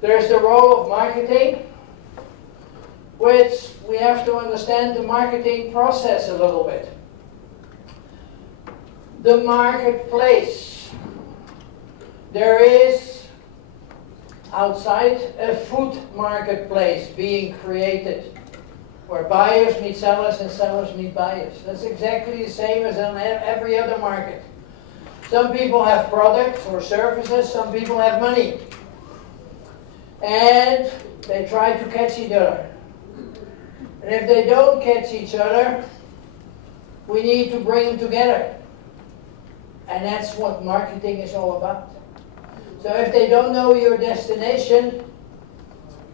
There's the role of marketing, which we have to understand the marketing process a little bit. The marketplace. There is outside a food marketplace being created, where buyers meet sellers and sellers meet buyers. That's exactly the same as in every other market. Some people have products or services, some people have money. And they try to catch each other. And if they don't catch each other, we need to bring them together. And that's what marketing is all about. So if they don't know your destination,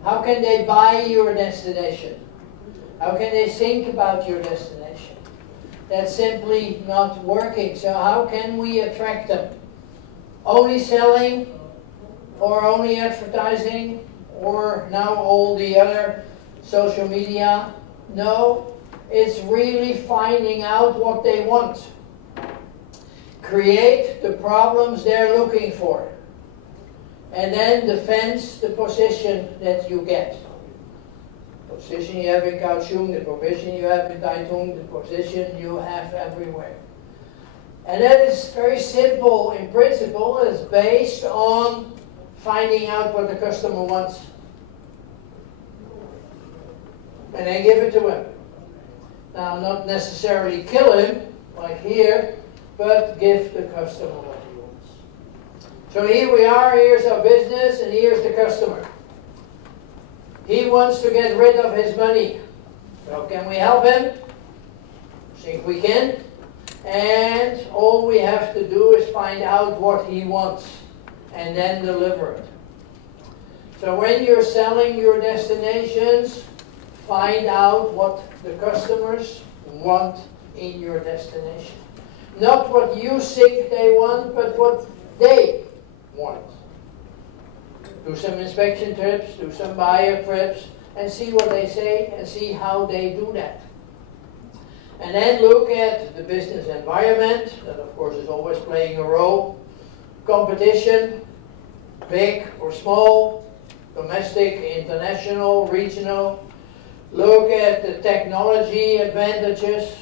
how can they buy your destination? How can they think about your destination? That's simply not working. So how can we attract them? Only selling, or only advertising, or now all the other social media? No, it's really finding out what they want. Create the problems they're looking for. And then defend the position that you get. The position you have in Kaohsiung, the position you have in Taitung, the position you have everywhere. And that is very simple in principle. It's based on finding out what the customer wants. And then give it to him. Now, not necessarily kill him, like here, but give the customer what he wants. So here we are, here's our business, and here's the customer. He wants to get rid of his money. So can we help him? I think we can. And all we have to do is find out what he wants and then deliver it. So when you're selling your destinations, find out what the customers want in your destination. Not what you think they want, but what they want. Do some inspection trips, do some buyer trips, and see what they say and see how they do that. And then look at the business environment. That, of course, is always playing a role. Competition, big or small, domestic, international, regional. Look at the technology advantages.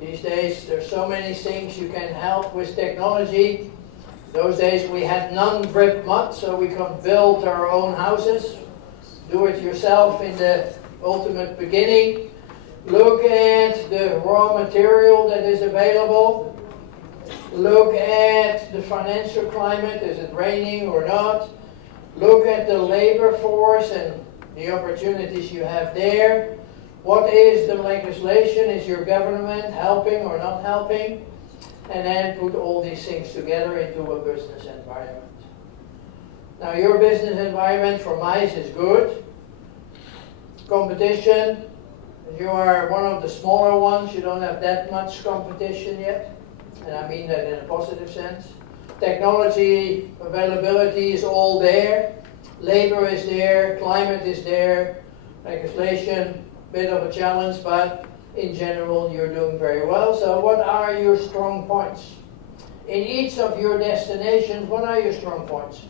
These days, there's so many things you can help with technology. Those days we had non-drip mud, so we could build our own houses. Do it yourself in the ultimate beginning. Look at the raw material that is available. Look at the financial climate. Is it raining or not? Look at the labor force and the opportunities you have there. What is the legislation? Is your government helping or not helping? And then put all these things together into a business environment. Now, your business environment for mice is good. Competition. You are one of the smaller ones. You don't have that much competition yet. And I mean that in a positive sense. Technology availability is all there. Labor is there. Climate is there. Legislation, bit of a challenge, but in general you're doing very well. So what are your strong points? In each of your destinations, what are your strong points?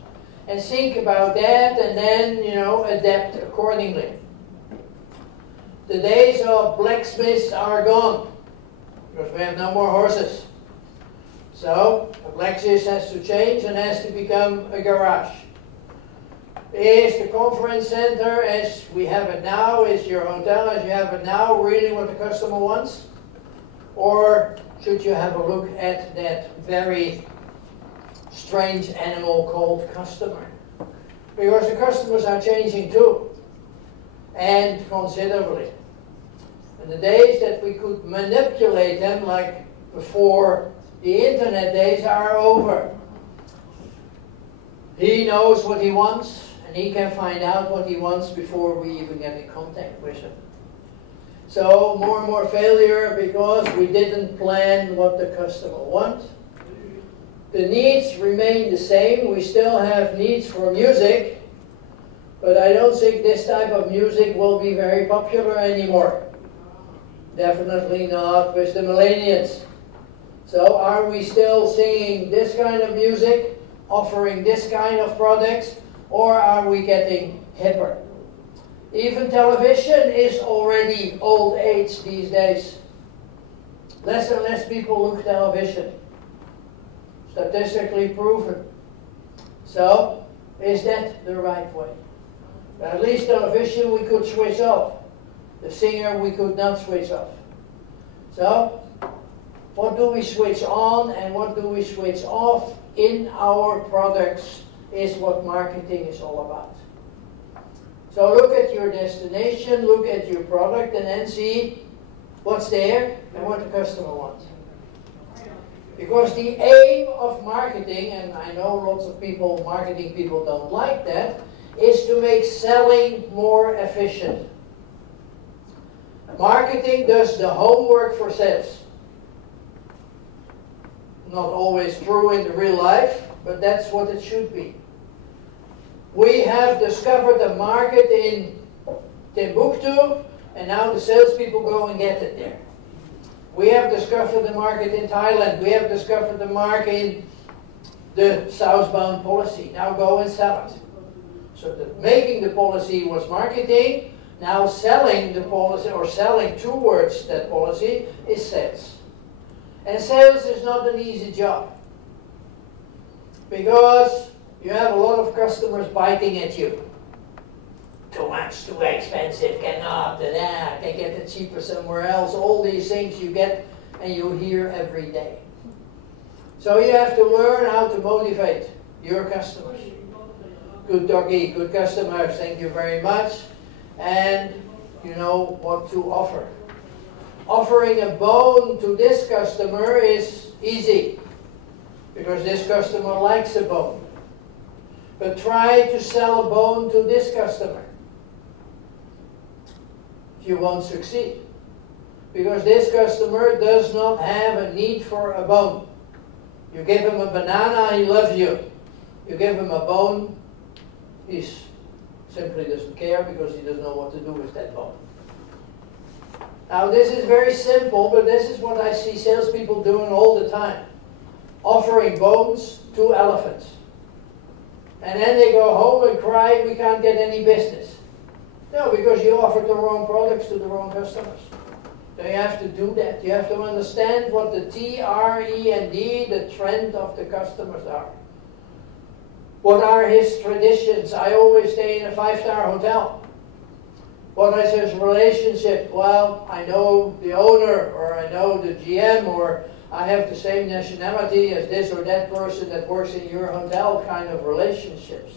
And think about that and then, adapt accordingly. The days of blacksmiths are gone because we have no more horses. So a blacksmith has to change and has to become a garage. Is the conference center as we have it now, is your hotel as you have it now really what the customer wants? Or should you have a look at that very strange animal called customer? Because the customers are changing too, and considerably. And the days that we could manipulate them like before the internet days are over. He knows what he wants, and he can find out what he wants before we even get in contact with him. So more and more failure because we didn't plan what the customer wants. The needs remain the same. We still have needs for music, but I don't think this type of music will be very popular anymore. Definitely not with the millennials. So are we still singing this kind of music, offering this kind of products, or are we getting hipper? Even television is already old age these days. Less and less people look television. Statistically proven. So, is that the right way? At least television we could switch off. The singer we could not switch off. So, what do we switch on and what do we switch off in our products is what marketing is all about. So look at your destination, look at your product, and then see what's there and what the customer wants. Because the aim of marketing, and I know lots of people, marketing people don't like that, is to make selling more efficient. Marketing does the homework for sales. Not always true in the real life, but that's what it should be. We have discovered a market in Timbuktu, and now the salespeople go and get it there. We have discovered the market in Thailand. We have discovered the market in the southbound policy. Now go and sell it. So making the policy was marketing. Now selling the policy, or selling towards that policy, is sales. And sales is not an easy job. Because you have a lot of customers biting at you. Too much, too expensive, cannot, can get it cheaper somewhere else. All these things you get and you hear every day. So you have to learn how to motivate your customers. Good doggy, good customers, thank you very much. And you know what to offer. Offering a bone to this customer is easy, because this customer likes a bone. But try to sell a bone to this customer. You won't succeed, because this customer does not have a need for a bone. You give him a banana, he loves you. You give him a bone, he simply doesn't care, because he doesn't know what to do with that bone. Now this is very simple, but this is what I see salespeople doing all the time. Offering bones to elephants. And then they go home and cry, we can't get any business. No, because you offered the wrong products to the wrong customers. So you have to do that. You have to understand what the T, R, E, and D, the trend of the customers are. What are his traditions? I always stay in a 5-star hotel. What is his relationship? Well, I know the owner, or I know the GM, or I have the same nationality as this or that person that works in your hotel, kind of relationships.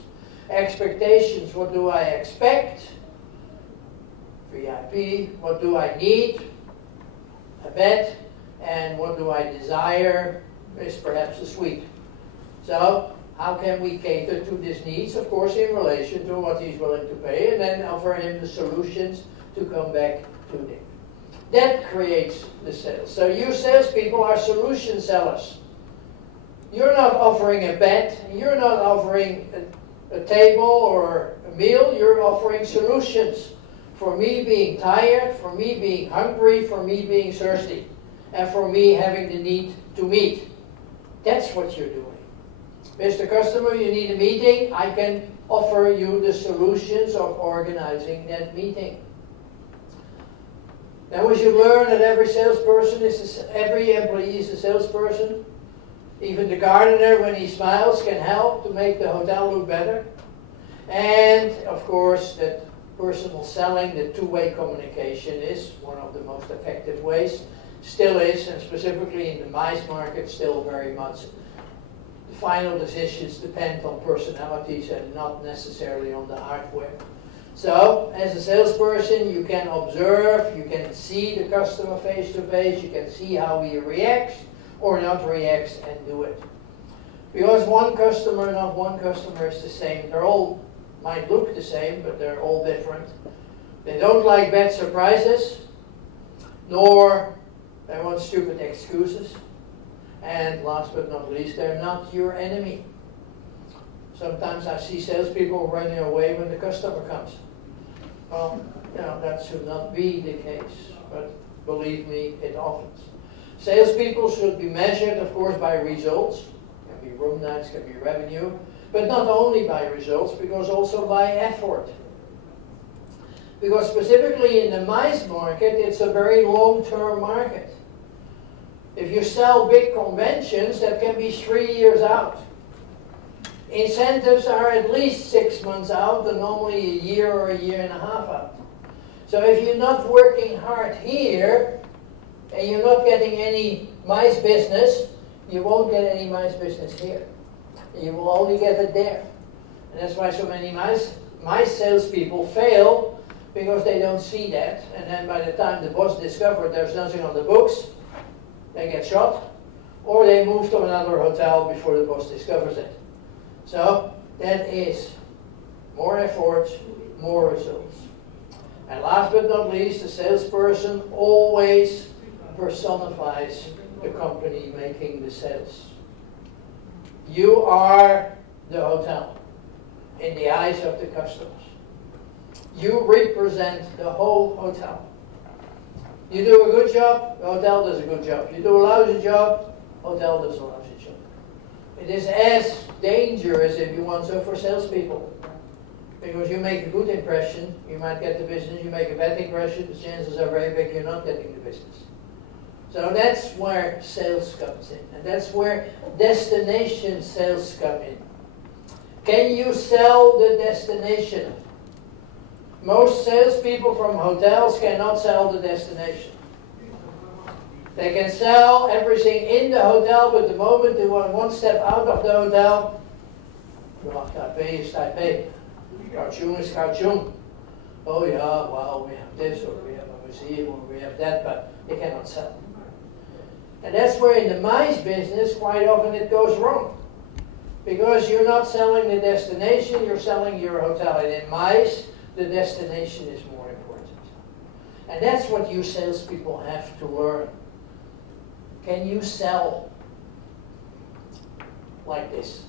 Expectations, what do I expect? VIP, what do I need? A bed. And what do I desire? Is perhaps a suite. So, how can we cater to his needs? Of course, in relation to what he's willing to pay, and then offer him the solutions to come back to him. That creates the sales. So you salespeople are solution sellers. You're not offering a bed, you're not offering a table or a meal, you're offering solutions. For me being tired, for me being hungry, for me being thirsty, and for me having the need to meet. That's what you're doing. Mr. Customer, you need a meeting. I can offer you the solutions of organizing that meeting. Now we should learn that every salesperson every employee is a salesperson. Even the gardener, when he smiles, can help to make the hotel look better. And of course, that personal selling, the two-way communication is one of the most effective ways. Still is, and specifically in the mice market, still very much. The final decisions depend on personalities and not necessarily on the hardware. So, as a salesperson, you can observe, you can see the customer face to face, you can see how he reacts or not reacts and do it. Because one customer, not one customer is the same. They're all might look the same, but they're all different. They don't like bad surprises, nor they want stupid excuses. And last but not least, they're not your enemy. Sometimes I see salespeople running away when the customer comes. Well, you know, that should not be the case, but believe me, it often. Salespeople should be measured, of course, by results. It can be room nights, can be revenue. But not only by results, because also by effort. Because specifically in the mice market, it's a very long-term market. If you sell big conventions, that can be 3 years out. Incentives are at least 6 months out, and normally a year or a year and a half out. So if you're not working hard here, and you're not getting any mice business, you won't get any mice business here. You will only get it there. And that's why so many mice salespeople fail, because they don't see that. And then by the time the boss discovers there's nothing on the books, they get shot, or they move to another hotel before the boss discovers it. So that is more effort, more results. And last but not least, the salesperson always personifies the company making the sales. You are the hotel in the eyes of the customers. You represent the whole hotel. You do a good job, the hotel does a good job. You do a lousy job, hotel does a lousy job. It is as dangerous, if you want so, for salespeople. Because you make a good impression, you might get the business. You make a bad impression, the chances are very big you're not getting the business. So that's where sales comes in. And that's where destination sales come in. Can you sell the destination? Most salespeople from hotels cannot sell the destination. They can sell everything in the hotel, but the moment they want one step out of the hotel, well, Taipei is Taipei. Kaohsiung is Kaohsiung. Oh yeah, well, we have this, or we have a museum, or we have that, but they cannot sell. And that's where in the mice business, quite often it goes wrong. Because you're not selling the destination, you're selling your hotel. And in mice, the destination is more important. And that's what you salespeople have to learn. Can you sell like this?